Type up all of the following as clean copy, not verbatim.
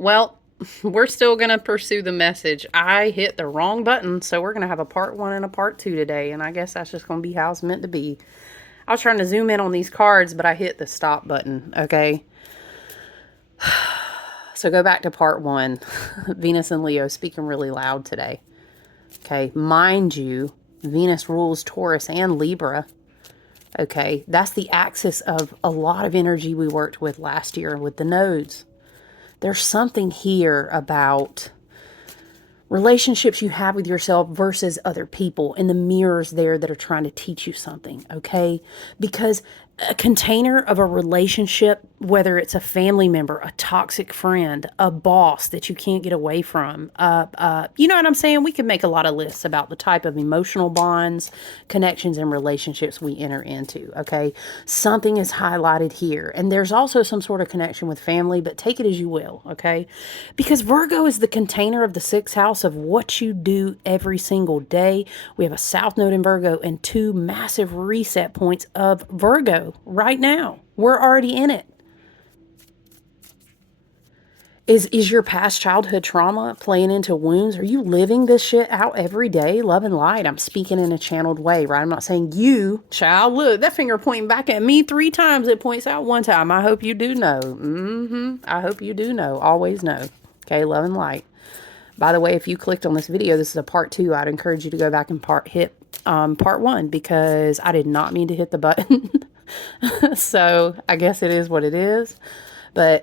Well, we're still going to pursue the message. I hit the wrong button, so we're going to have a part 1 and a part 2 today, and I guess that's just going to be how it's meant to be. I was trying to zoom in on these cards, but I hit the stop button, okay? So go back to part 1. Venus and Leo speaking really loud today. Okay, mind you, Venus rules Taurus and Libra. Okay, that's the axis of a lot of energy we worked with last year with the nodes. There's something here about relationships you have with yourself versus other people and the mirrors there that are trying to teach you something, okay? Because a container of a relationship, whether it's a family member, a toxic friend, a boss that you can't get away from, you know what I'm saying? We could make a lot of lists about the type of emotional bonds, connections, and relationships we enter into, okay? Something is highlighted here. And there's also some sort of connection with family, but take it as you will, okay? Because Virgo is the container of the 6th house of what you do every single day. We have a South Node in Virgo and 2 massive reset points of Virgo right now. We're already in it. Is your past childhood trauma playing into wounds? Are you living this shit out every day? Love and light. I'm speaking in a channeled way, right? I'm not saying you, child. Look, that finger pointing back at me 3 times. It points out 1 time. I hope you do know. I hope you do know. Always know. Okay, love and light. By the way, if you clicked on this video, this is a part 2. I'd encourage you to go back and hit part 1 because I did not mean to hit the button. So I guess it is what it is. But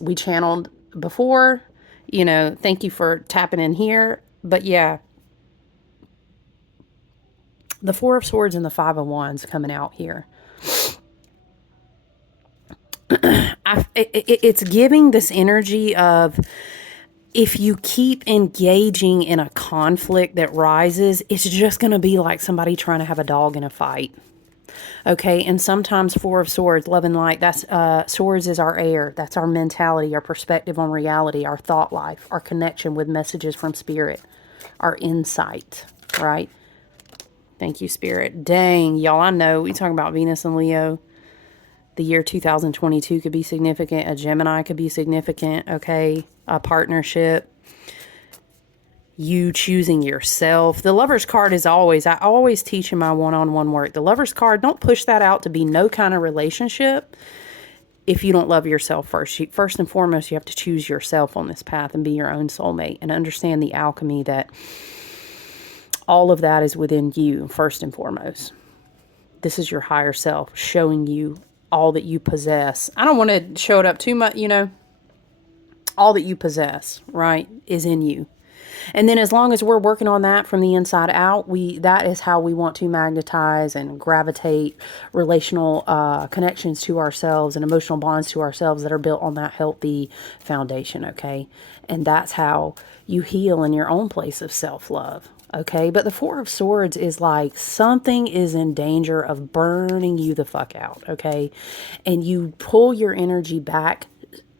we channeled before, you know, thank you for tapping in here. But yeah, the 4 of Swords and the 5 of Wands coming out here. It's giving this energy of, if you keep engaging in a conflict that rises, it's just going to be like somebody trying to have a dog in a fight. Okay, and sometimes 4 of Swords, love and light, that's swords is our air. That's our mentality, our perspective on reality, our thought life, our connection with messages from spirit, our insight, right? Thank you, spirit. Dang, y'all, I know we talking about Venus and Leo. The year 2022 could be significant. A Gemini could be significant, okay? A partnership. You choosing yourself. The Lover's card is always, I always teach in my one-on-one work. The Lover's card, don't push that out to be no kind of relationship if you don't love yourself first. First and foremost, you have to choose yourself on this path and be your own soulmate and understand the alchemy that all of that is within you, first and foremost. This is your higher self showing you all that you possess. I don't want to show it up too much, you know. All that you possess, right, is in you. And then as long as we're working on that from the inside out, that is how we want to magnetize and gravitate relational connections to ourselves and emotional bonds to ourselves that are built on that healthy foundation, okay? And that's how you heal in your own place of self-love, okay? But the 4 of Swords is like something is in danger of burning you the fuck out, okay? And you pull your energy back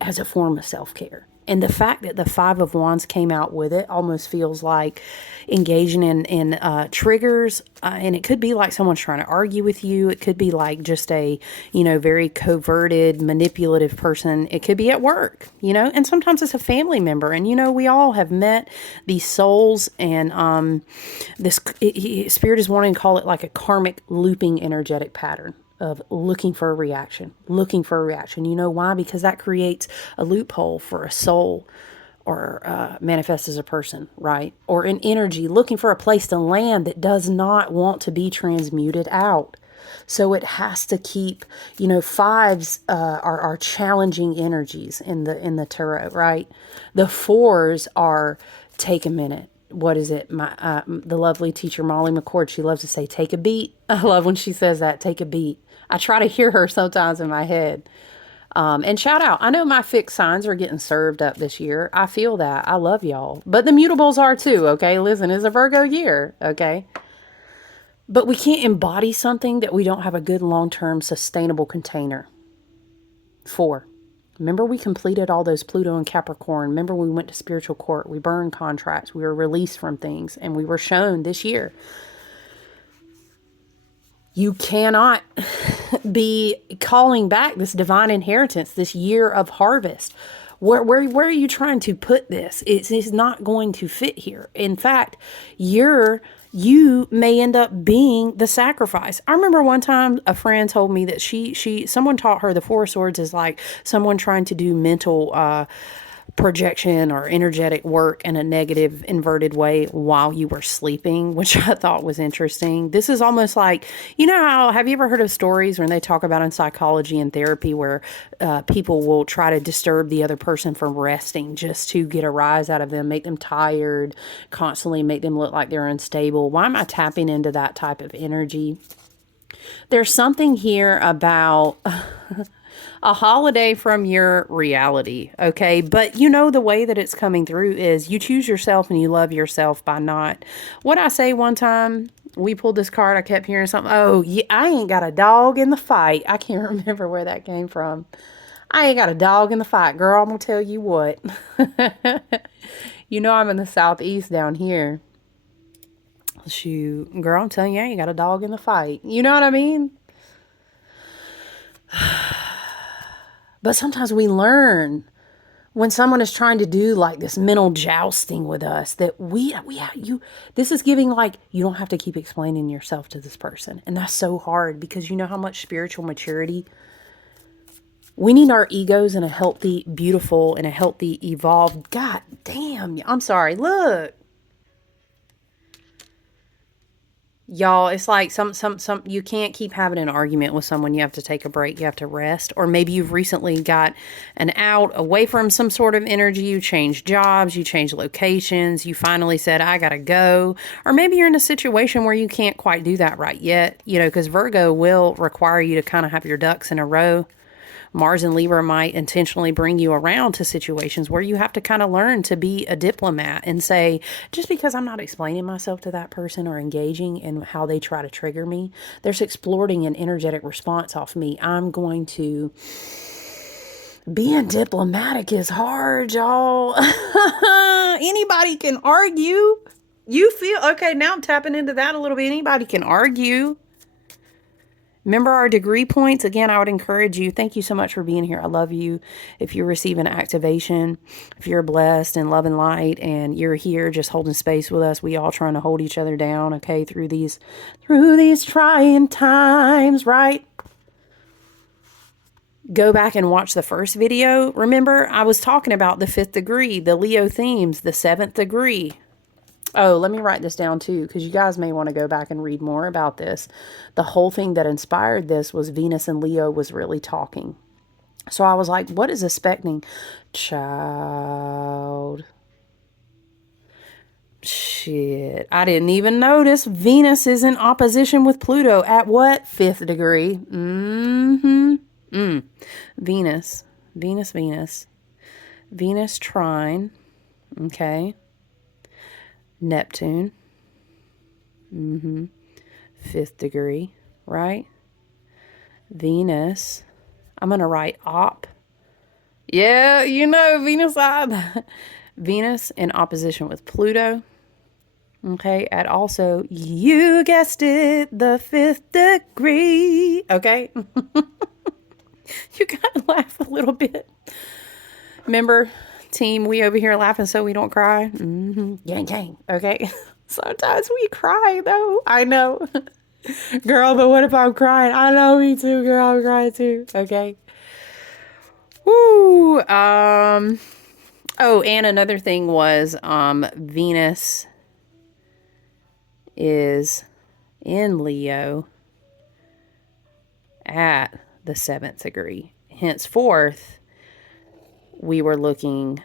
as a form of self-care. And the fact that the 5 of Wands came out with it almost feels like engaging in triggers. And it could be like someone's trying to argue with you. It could be like just a, you know, very coverted, manipulative person. It could be at work, you know, and sometimes it's a family member. And, you know, we all have met these souls, and Spirit is wanting to call it like a karmic looping energetic pattern of looking for a reaction, looking for a reaction. You know why? Because that creates a loophole for a soul, or manifest as a person, right? Or an energy looking for a place to land that does not want to be transmuted out. So it has to keep, you know, 5s are challenging energies in the tarot, right? The 4s are take a minute. What is it? The lovely teacher Molly McCord, she loves to say, take a beat. I love when she says that, take a beat. I try to hear her sometimes in my head. And shout out, I know my fixed signs are getting served up this year. I feel that. I love y'all. But the mutables are too, okay? Listen, it's a Virgo year, okay? But we can't embody something that we don't have a good long-term sustainable container for. Remember, we completed all those Pluto and Capricorn. Remember, we went to spiritual court. We burned contracts. We were released from things. And we were shown this year, you cannot be calling back this divine inheritance, this year of harvest, Where are you trying to put this? It's not going to fit here. In fact, you may end up being the sacrifice. I remember one time a friend told me that someone taught her the Four Swords is like someone trying to do mental projection or energetic work in a negative inverted way while you were sleeping, which I thought was interesting. This is almost like, you know how, have you ever heard of stories when they talk about in psychology and therapy where people will try to disturb the other person from resting just to get a rise out of them, make them tired, constantly make them look like they're unstable? Why am I tapping into that type of energy? There's something here about a holiday from your reality, okay? But you know, the way that it's coming through is you choose yourself and you love yourself by not. What I say one time, we pulled this card, I kept hearing something. Oh, yeah, I ain't got a dog in the fight. I can't remember where that came from. I ain't got a dog in the fight, girl. I'm gonna tell you what. You know, I'm in the southeast down here. Shoot, girl, I'm telling you, I ain't got a dog in the fight. You know what I mean? But sometimes we learn when someone is trying to do like this mental jousting with us that this is giving like, you don't have to keep explaining yourself to this person. And that's so hard because you know how much spiritual maturity we need. Our egos in a healthy, beautiful, and a healthy, evolved. God damn. I'm sorry. Look. Y'all, it's like some you can't keep having an argument with someone. You have to take a break. You have to rest. Or maybe you've recently got an out away from some sort of energy. You changed jobs, you changed locations. You finally said, I gotta go. Or maybe you're in a situation where you can't quite do that right yet. You know, because Virgo will require you to kind of have your ducks in a row. Mars and Libra might intentionally bring you around to situations where you have to kind of learn to be a diplomat and say, just because I'm not explaining myself to that person or engaging in how they try to trigger me, they're exploiting an energetic response off me. I'm going to. Being diplomatic is hard, y'all. Anybody can argue. You feel, okay, now I'm tapping into that a little bit. Anybody can argue. Remember our degree points? Again, I would encourage you. Thank you so much for being here. I love you. If you receive an activation, if you're blessed and love and light and you're here just holding space with us, we all trying to hold each other down, okay, through these trying times, right? Go back and watch the first video. Remember, I was talking about the 5th degree, the Leo themes, the 7th degree. Oh, let me write this down too, because you guys may want to go back and read more about this. The whole thing that inspired this was Venus and Leo was really talking. So I was like, what is expecting? Child. Shit. I didn't even notice Venus is in opposition with Pluto at what? 5th degree. Venus. Venus trine. Okay. Neptune, 5th degree, right? Venus, I'm going to write op. Yeah, you know, Venus in opposition with Pluto. Okay, at also, you guessed it, the 5th degree. Okay. You gotta laugh a little bit. Remember, team, we over here laughing so we don't cry. Gang, gang. Okay. Sometimes we cry though. I know. Girl, but what if I'm crying? I know, me too, girl. I'm crying too. Okay. Woo. Oh, and another thing was Venus is in Leo at the 7th degree. Henceforth, we were looking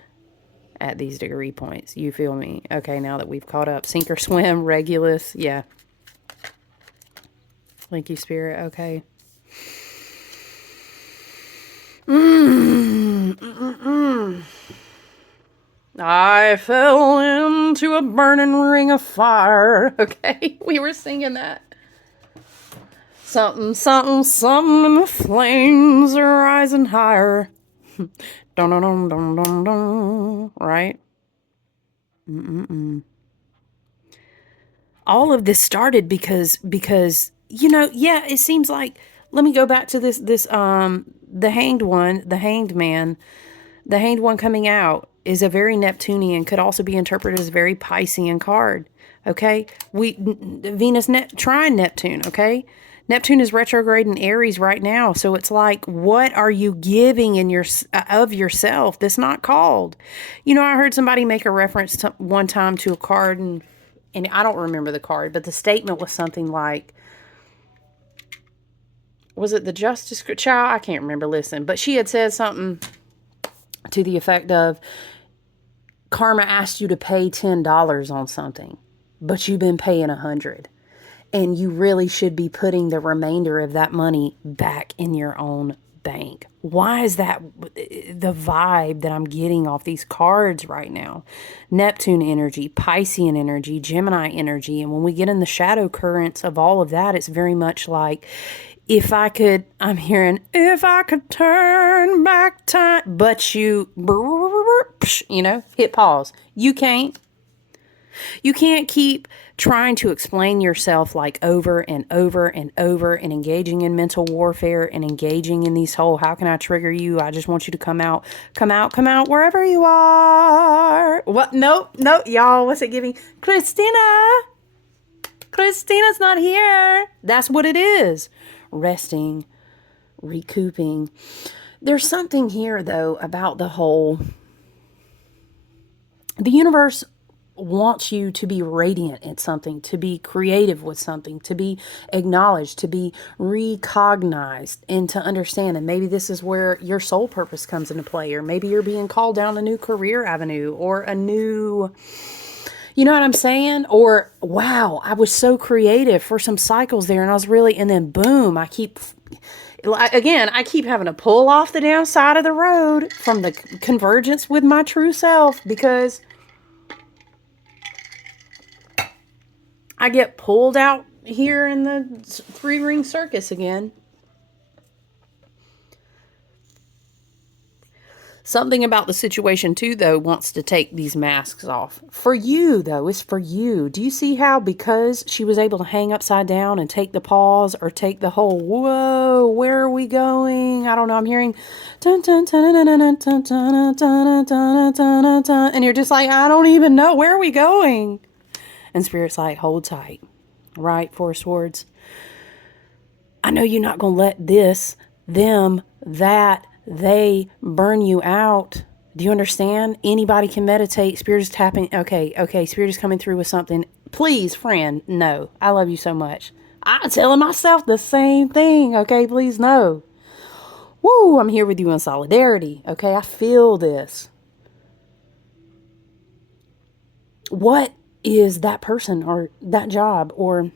at these degree points. You feel me? Okay, now that we've caught up. Sink or swim, Regulus. Yeah. Thank you, Spirit. Okay. I fell into a burning ring of fire. Okay, we were singing that. Something, something, something, and the flames are rising higher. Dun, dun, dun, dun, dun, dun. Right? All of this started because you know, yeah, it seems like, let me go back to this the hanged man. The hanged one coming out is a very Neptunian, could also be interpreted as a very Piscean card. Okay, Venus trine Neptune. Okay, Neptune is retrograde in Aries right now, so it's like, what are you giving in your of yourself that's not called? You know, I heard somebody make a reference to one time to a card, and I don't remember the card, but the statement was something like, was it the Justice Child? I can't remember. Listen, but she had said something to the effect of, karma asked you to pay $10 on something, but you've been paying $100. And you really should be putting the remainder of that money back in your own bank. Why is that the vibe that I'm getting off these cards right now? Neptune energy, Piscean energy, Gemini energy. And when we get in the shadow currents of all of that, it's very much like, I'm hearing, if I could turn back time, but hit pause. You can't. You can't keep trying to explain yourself like over and over and over and engaging in mental warfare and engaging in these whole, how can I trigger you? I just want you to come out, wherever you are. What? Nope, y'all. What's it giving? Christina's not here. That's what it is. Resting, recouping. There's something here, though, about the universe wants you to be radiant at something, to be creative with something, to be acknowledged, to be recognized, and to understand. And maybe this is where your soul purpose comes into play, or maybe you're being called down a new career avenue, or a new, you know what I'm saying? Or, wow, I was so creative for some cycles there, and I was really, and then boom, I keep having to pull off the downside of the road from the convergence with my true self, because I get pulled out here in the 3-ring circus again. Something about the situation, too, though, wants to take these masks off. For you, though, it's for you. Do you see how, because she was able to hang upside down and take the pause, or take the whole, whoa, where are we going? I don't know. I'm hearing, and you're just like, I don't even know. Where are we going? And Spirit's like, hold tight. Right? 4 swords. I know you're not going to let this, them, that, they burn you out. Do you understand? Anybody can meditate. Spirit is tapping. Okay. Spirit is coming through with something. Please, friend, no. I love you so much. I'm telling myself the same thing. Okay, please, no. Woo, I'm here with you in solidarity. Okay, I feel this. What is that person or that job, or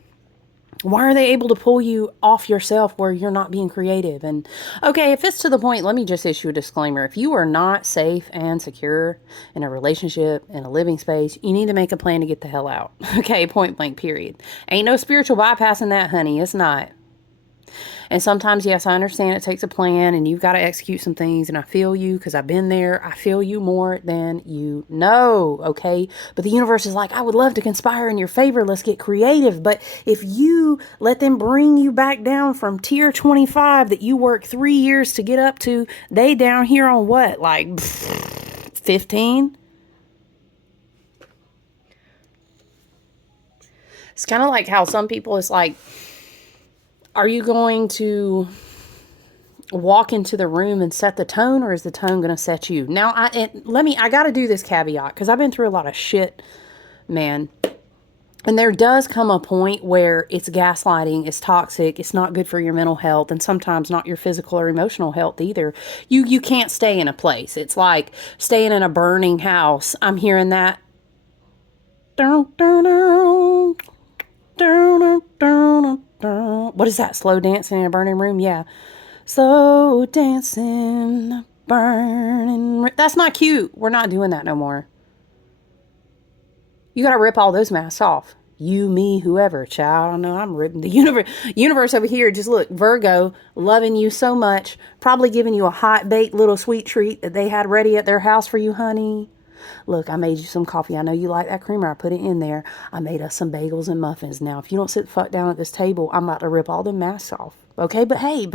why are they able to pull you off yourself where you're not being creative? And okay, if it's to the point, let me just issue a disclaimer. If you are not safe and secure in a relationship, in a living space, you need to make a plan to get the hell out. Okay, point blank, period. Ain't no spiritual bypassing that, honey. It's not. And sometimes, yes, I understand it takes a plan and you've got to execute some things, and I feel you because I've been there. I feel you more than you know, okay? But the universe is like, I would love to conspire in your favor. Let's get creative. But if you let them bring you back down from tier 25 that you worked 3 years to get up to, they down here on what? Like 15? It's kind of like how some people, it's like, are you going to walk into the room and set the tone, or is the tone going to set you? Now, I got to do this caveat because I've been through a lot of shit, man. And there does come a point where it's gaslighting, it's toxic, it's not good for your mental health, and sometimes not your physical or emotional health either. You can't stay in a place. It's like staying in a burning house. I'm hearing that. What is that? Slow dancing in a burning room? Yeah. Slow dancing, burning. That's not cute. We're not doing that no more. You got to rip all those masks off. You, me, whoever. Child, I know I'm ripping the universe over here. Just look, Virgo, loving you so much. Probably giving you a hot baked little sweet treat that they had ready at their house for you, honey. Look, I made you some coffee. I know you like that creamer. I put it in there. I made us some bagels and muffins. Now, if you don't sit the fuck down at this table, I'm about to rip all the masks off. Okay? But hey,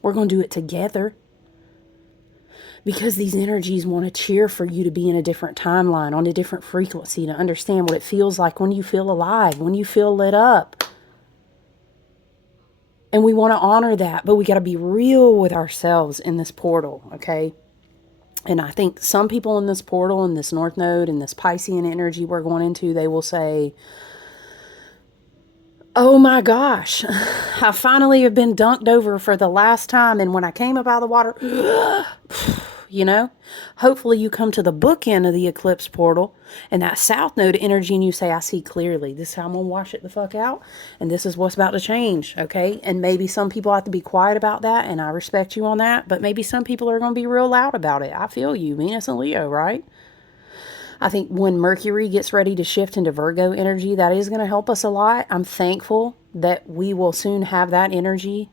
we're going to do it together. because these energies want to cheer for you to be in a different timeline, on a different frequency, to understand what it feels like when you feel alive, when you feel lit up. And we want to honor that, but we got to be real with ourselves in this portal, okay? And I think some people in this portal, in this North Node, in this Piscean energy we're going into, they will say, oh my gosh, I finally have been dunked over for the last time. And when I came up out of the water, you know, hopefully you come to the bookend of the eclipse portal and that South Node energy and you say, I see clearly. This is how I'm going to wash it the fuck out. And this is what's about to change, okay? And maybe some people have to be quiet about that, and I respect you on that. But maybe some people are going to be real loud about it. I feel you, Venus and Leo, right? I think when Mercury gets ready to shift into Virgo energy, that is going to help us a lot. I'm thankful that we will soon have that energy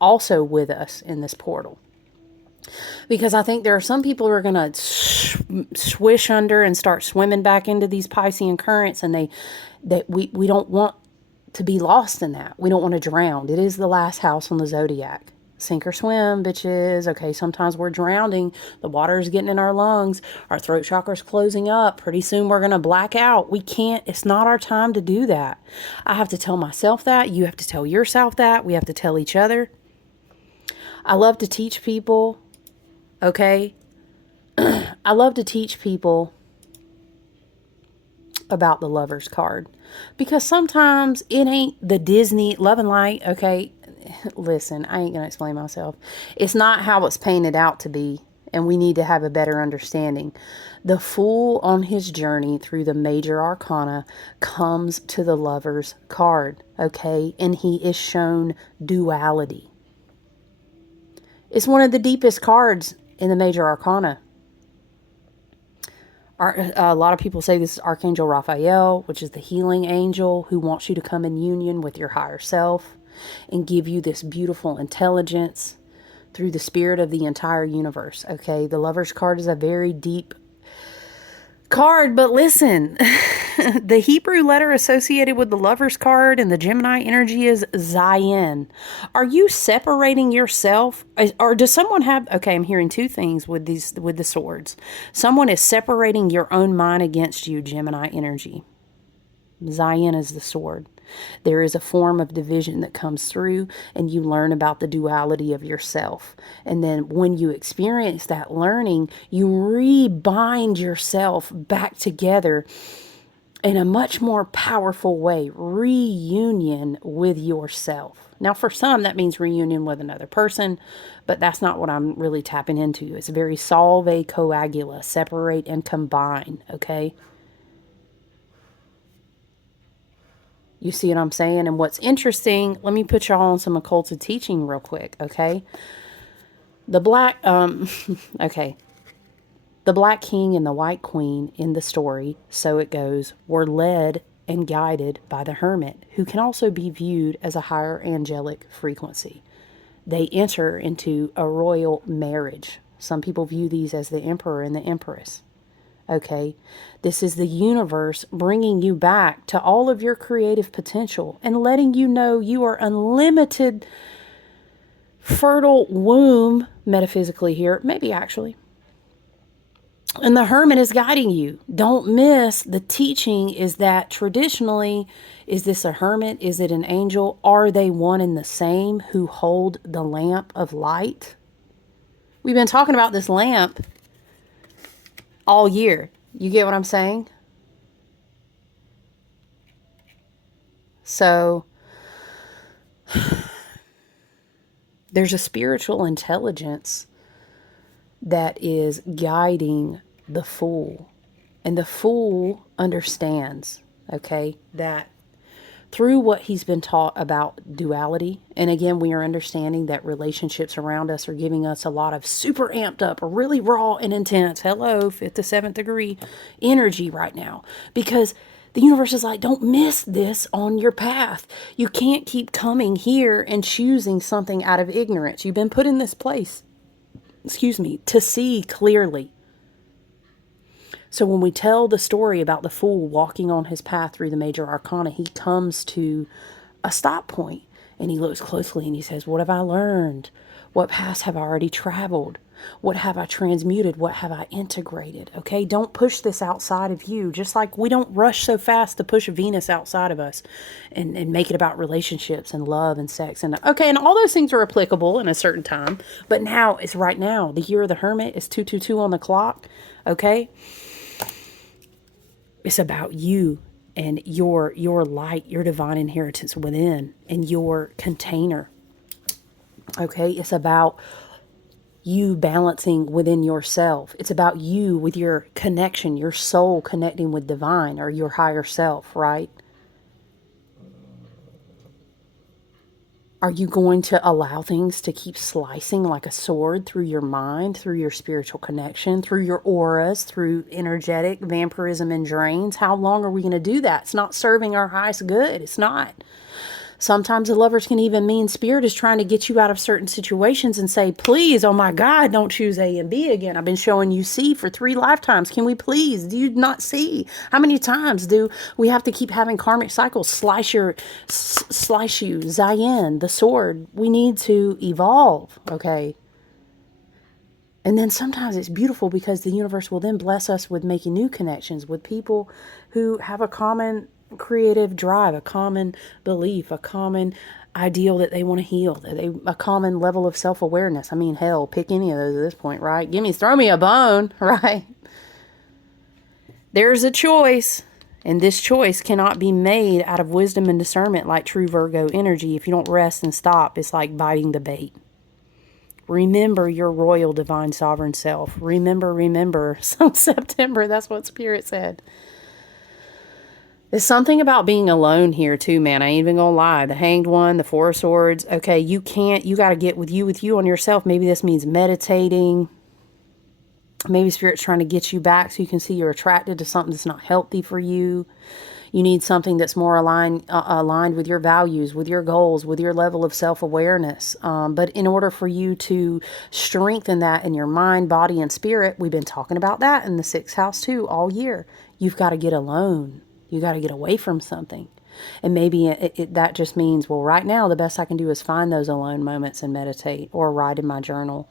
also with us in this portal. Because I think there are some people who are going to swish under and start swimming back into these Piscean currents, and we don't want to be lost in that. We don't want to drown. It is the last house on the zodiac. Sink or swim, bitches. Okay, sometimes we're drowning. The water is getting in our lungs. Our throat chakra's closing up. Pretty soon we're going to black out. We can't, it's not our time to do that. I have to tell myself that. You have to tell yourself that. We have to tell each other. I love to teach people, okay? I love to teach people about the Lover's card. Because sometimes it ain't the Disney love and light, okay? Listen, I ain't going to explain myself. It's not how it's painted out to be, and we need to have a better understanding. The Fool on his journey through the major arcana comes to the Lover's card, okay? And he is shown duality. It's one of the deepest cards in the major arcana. A lot of people say this is Archangel Raphael, which is the healing angel who wants you to come in union with your higher self and give you this beautiful intelligence through the spirit of the entire universe. Okay, the Lover's card is a very deep card, but listen, the Hebrew letter associated with the Lover's card and the Gemini energy is zayin. Are you separating yourself, or does someone have, okay, I'm hearing two things with the swords. Someone is separating your own mind against you, Gemini energy. Zayin is the sword. There is a form of division that comes through, and you learn about the duality of yourself. And then when you experience that learning, you rebind yourself back together in a much more powerful way. Reunion with yourself. Now, for some, that means reunion with another person, but that's not what I'm really tapping into. It's very solve coagula, separate and combine, okay? You see what I'm saying? And what's interesting, let me put y'all on some occulted teaching real quick, okay? The black, okay. The Black King and the White Queen in the story, so it goes, were led and guided by the Hermit, who can also be viewed as a higher angelic frequency. They enter into a royal marriage. Some people view these as the Emperor and the Empress. Okay, this is the universe bringing you back to all of your creative potential and letting you know you are unlimited fertile womb, metaphysically here, maybe actually. And the Hermit is guiding you. Don't miss, the teaching is that traditionally, is this a hermit? Is it an angel? Are they one and the same who hold the lamp of light? We've been talking about this lamp all year. You get what I'm saying? So there's a spiritual intelligence that is guiding the Fool. And the Fool understands, okay, that through what he's been taught about duality, and again, we are understanding that relationships around us are giving us a lot of super amped up, really raw and intense, hello, 5th to 7th degree energy right now. Because the universe is like, don't miss this on your path. You can't keep coming here and choosing something out of ignorance. You've been put in this place, to see clearly. So when we tell the story about the Fool walking on his path through the major arcana, he comes to a stop point. And he looks closely and he says, what have I learned? What paths have I already traveled? What have I transmuted? What have I integrated? Okay, don't push this outside of you. Just like we don't rush so fast to push Venus outside of us and make it about relationships and love and sex. And okay, and all those things are applicable in a certain time. But now it's right now. The year of the Hermit is 222 on the clock. Okay, it's about you and your light, your divine inheritance within, and your container. Okay, it's about you balancing within yourself. It's about you with your connection, your soul connecting with divine or your higher self, right? Are you going to allow things to keep slicing like a sword through your mind, through your spiritual connection, through your auras, through energetic vampirism and drains? How long are we going to do that? It's not serving our highest good. It's not. Sometimes the lovers can even mean spirit is trying to get you out of certain situations and say, please, oh my God, don't choose A and B again. I've been showing you C for 3 lifetimes. Can we please? Do you not see? How many times do we have to keep having karmic cycles slice you, zayin, the sword? We need to evolve, okay? And then sometimes it's beautiful because the universe will then bless us with making new connections with people who have a common creative drive, a common belief, a common ideal that they want to heal, a common level of self-awareness. I mean, hell, pick any of those at this point, right? Throw me a bone, right? There's a choice, and this choice cannot be made out of wisdom and discernment like true Virgo energy. If you don't rest and stop, it's like biting the bait. Remember your royal divine sovereign self. Remember. So September, that's what Spirit said. There's something about being alone here too, man. I ain't even gonna lie. The Hanged One, the Four of Swords. Okay, you got to get with you on yourself. Maybe this means meditating. Maybe Spirit's trying to get you back so you can see you're attracted to something that's not healthy for you. You need something that's more aligned with your values, with your goals, with your level of self-awareness. But in order for you to strengthen that in your mind, body, and spirit, we've been talking about that in the 6th house too all year. You've got to get alone. You got to get away from something. And maybe that just means, well, right now, the best I can do is find those alone moments and meditate or write in my journal.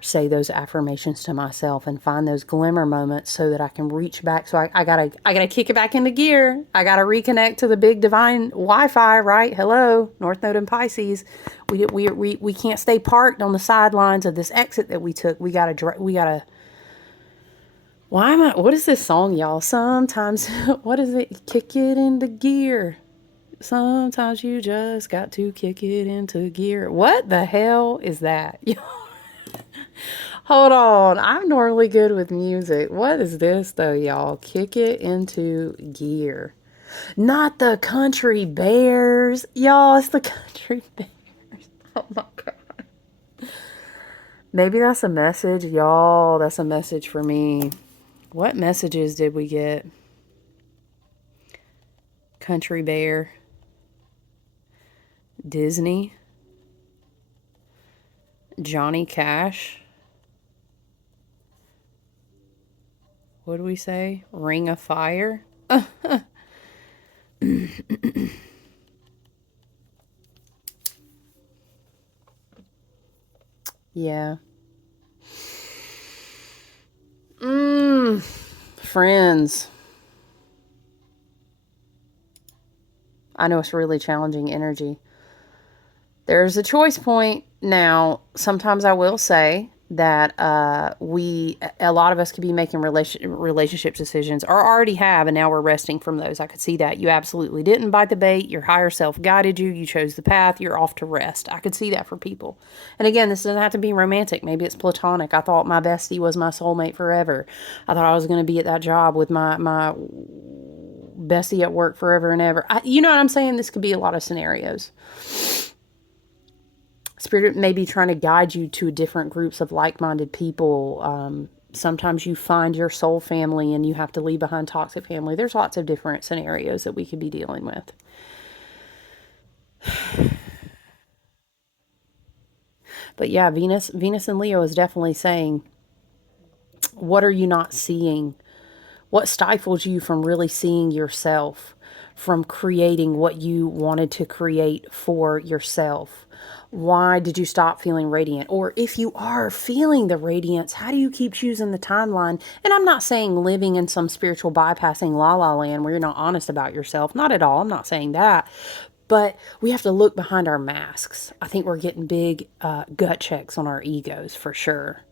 Say those affirmations to myself and find those glimmer moments so that I can reach back. So I gotta kick it back into gear. I gotta reconnect to the big divine Wi-Fi, right? Hello, North Node and Pisces. We can't stay parked on the sidelines of this exit that we took. We gotta. What is this song, y'all? Sometimes, what is it? Kick it into gear. Sometimes you just got to kick it into gear. What the hell is that? Hold on. I'm normally good with music. What is this, though, y'all? Kick it into gear. Not the Country Bears. Y'all, it's the Country Bears. Oh, my God. Maybe that's a message. Y'all, that's a message for me. What messages did we get? Country Bear. Disney. Johnny Cash. What do we say? Ring of Fire? Yeah. Friends. I know it's really challenging energy. There's a choice point. Now, sometimes I will say that a lot of us could be making relationship decisions or already have, and now we're resting from those. I could see that. You absolutely didn't bite the bait. Your higher self guided you. You chose the path. You're off to rest. I could see that for people. And again, this doesn't have to be romantic. Maybe it's platonic. I thought my bestie was my soulmate forever. I thought I was going to be at that job with my bestie at work forever and ever. You know what I'm saying? This could be a lot of scenarios. Spirit may be trying to guide you to different groups of like-minded people. Sometimes you find your soul family and you have to leave behind toxic family. There's lots of different scenarios that we could be dealing with. But yeah, Venus and Leo is definitely saying, what are you not seeing? What stifles you from really seeing yourself, from creating what you wanted to create for yourself? Why did you stop feeling radiant? Or if you are feeling the radiance, how do you keep choosing the timeline? And I'm not saying living in some spiritual bypassing la la land where you're not honest about yourself. Not at all. I'm not saying that. But we have to look behind our masks. I think we're getting big gut checks on our egos for sure.